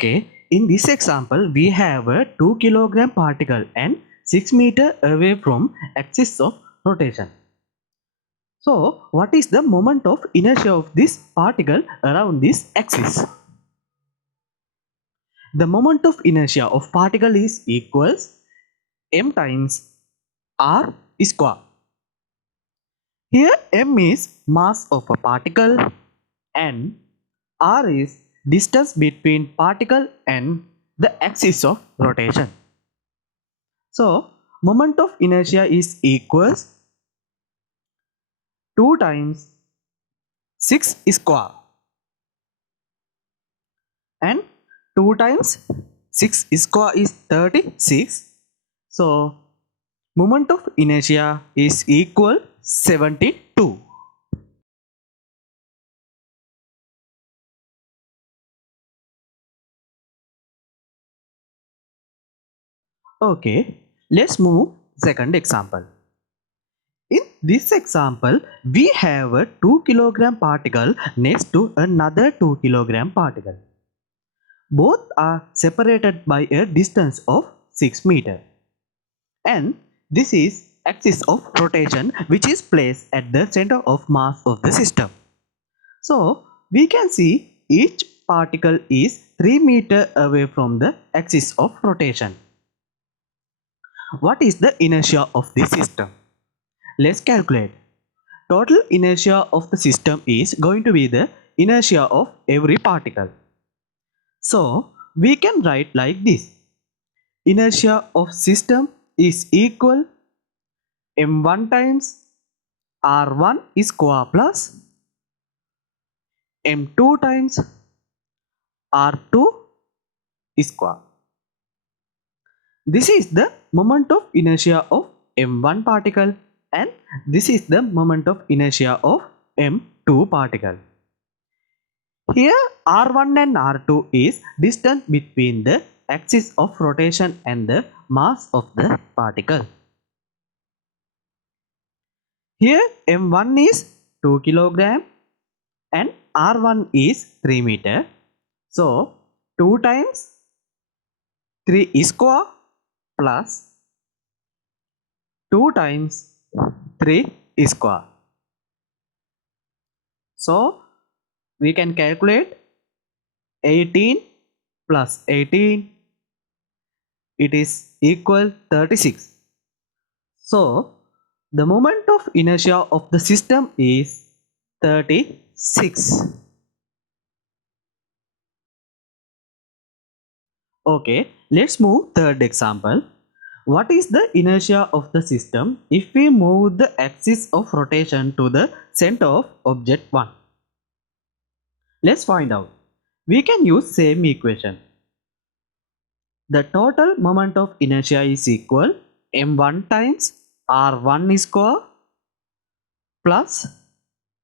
Okay, in this example, we have a 2 kilogram particle and 6 meter away from axis of rotation. So, what is the moment of inertia of this particle around this axis? The moment of inertia of particle is equals m times r square. Here m is mass of a particle and r is distance between particle and the axis of rotation. So, moment of inertia is equals 2 times 6 square and 2 times 6 square is 36. So, moment of inertia is equal 72. Okay, let's move second example. In this example, we have a 2 kilogram particle next to another 2 kilogram particle. Both are separated by a distance of 6 meter. And this is axis of rotation which is placed at the center of mass of the system. So we can see each particle is 3 meter away from the axis of rotation. What is the inertia of this system? Let's calculate. Total inertia of the system is going to be the inertia of every particle. So we can write like this. Inertia of system is equal m1 times r1 square plus m2 times r2 square. This is the moment of inertia of m1 particle and this is the moment of inertia of m2 particle. Here r1 and r2 is distance between the axis of rotation and the mass of the particle. Here m1 is 2 kilogram and r1 is 3 meter. So 2 times 3 square plus 2 times 3 square. So we can calculate 18 plus 18, it is equal 36. So the moment of inertia of the system is 36. Okay, let's move third example. What is the inertia of the system if we move the axis of rotation to the center of object 1? Let's find out. We can use same equation. The total moment of inertia is equal m1 times r1 square plus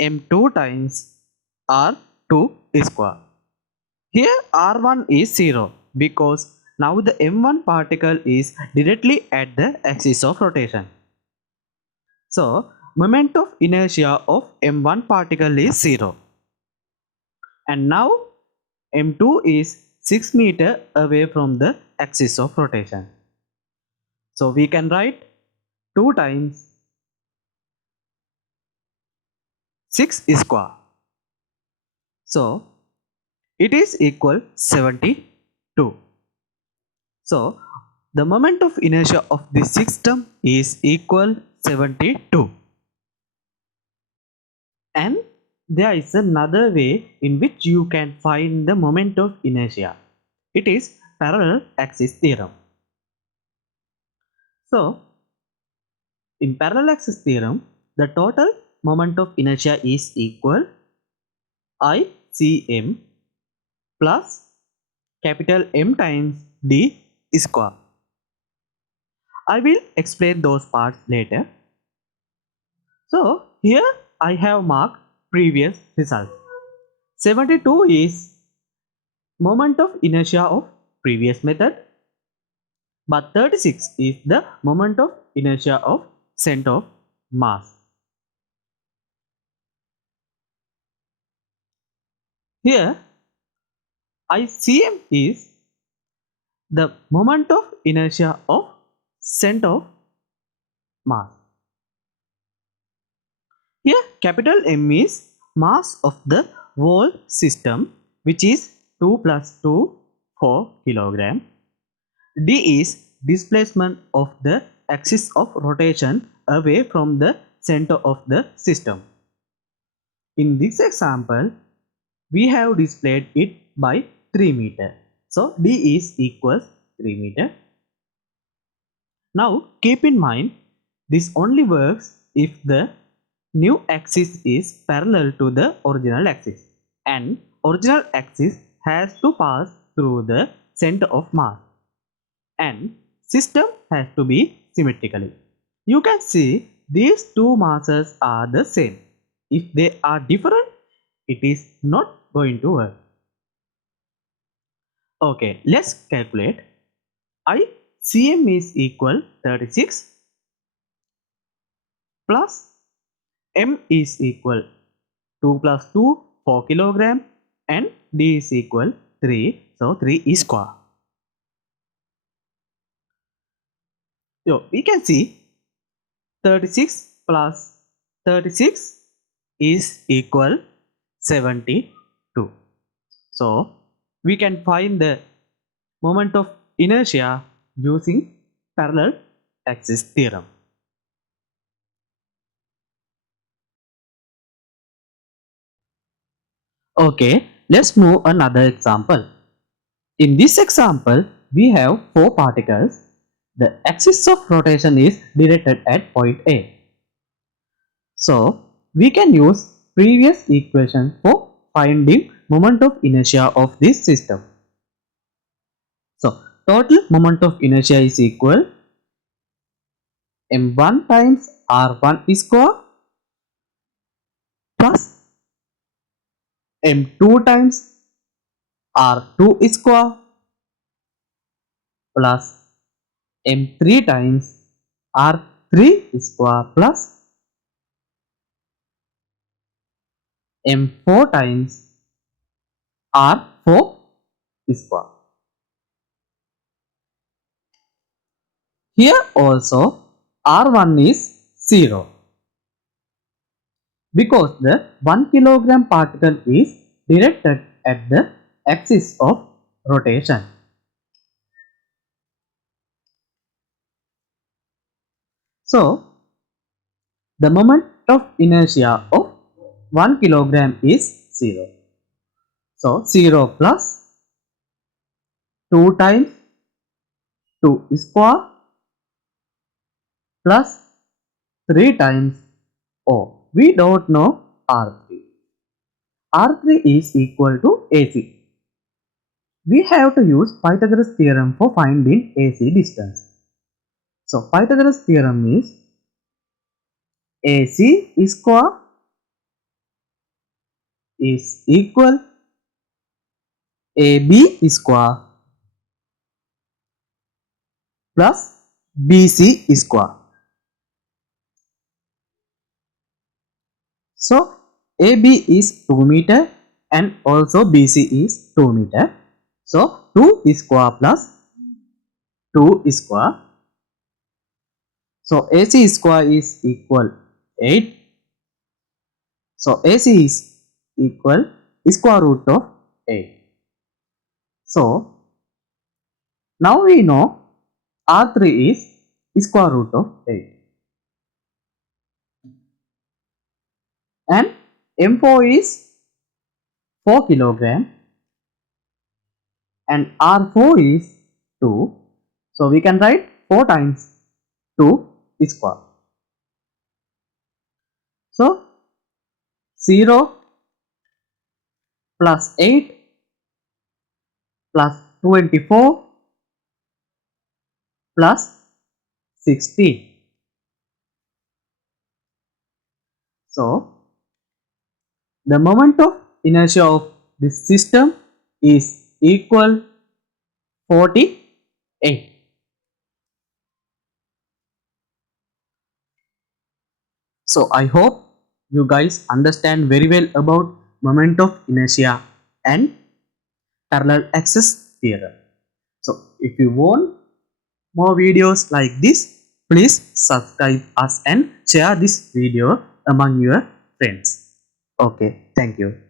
m2 times r2 square. Here r1 is 0 because now the m1 particle is directly at the axis of rotation. So moment of inertia of m1 particle is 0. And now m2 is 6 meter away from the axis of rotation. So we can write 2 times 6 square. So it is equal 72. So the moment of inertia of this system is equal 72. And there is another way in which you can find the moment of inertia. It is parallel axis theorem. So in parallel axis theorem, the total moment of inertia is equal ICM plus capital M times D square. I will explain those parts later. So here I have marked previous results. 72 is moment of inertia of previous method, but 36 is the moment of inertia of center of mass. Here ICM is the moment of inertia of center of mass. Here capital M is mass of the whole system, which is 2 plus 2 4 kilogram. D is displacement of the axis of rotation away from the center of the system. In this example, we have displayed it by 3 meter. So D is equals 3 meter. Now keep in mind, this only works if the new axis is parallel to the original axis, and original axis has to pass through the center of mass, and system has to be symmetrically. You can see these two masses are the same. If they are different, it is not going to work. Okay, let's calculate. ICM is equal 36 plus M is equal 2 plus 2 4 kilogram, and D is equal 3, so 3 is square. So we can see 36 plus 36 is equal 72. So we can find the moment of inertia using parallel axis theorem. Okay, let's move another example. In this example, we have four particles. The axis of rotation is directed at point A. So we can use previous equation for finding moment of inertia of this system. So total moment of inertia is equal m1 times r1 square plus m2 times r2 square plus m3 times r3 square plus m4 times r4 square. Here also r1 is 0 because the 1 kilogram particle is directed at the axis of rotation. So the moment of inertia of 1 kilogram is 0. So 0 plus 2 times 2 square plus 3 times O. We don't know R3. R3 is equal to AC. We have to use Pythagoras theorem for finding AC distance. So Pythagoras theorem is AC square is equal AB square plus BC square. So AB is 2 meter and also BC is 2 meter. So 2 square plus 2 square. So AC square is equal 8. So AC is equal square root of 8. So now we know R3 is square root of 8. And M4 is 4 kilogram and R4 is 2. So we can write 4 times 2 square. So 0 plus 8 plus 24 plus 16. So the moment of inertia of this system is equal 48. So I hope you guys understand very well about moment of inertia, and parallel access theorem. So if you want more videos like this, please subscribe us and share this video among your friends. Okay, thank you.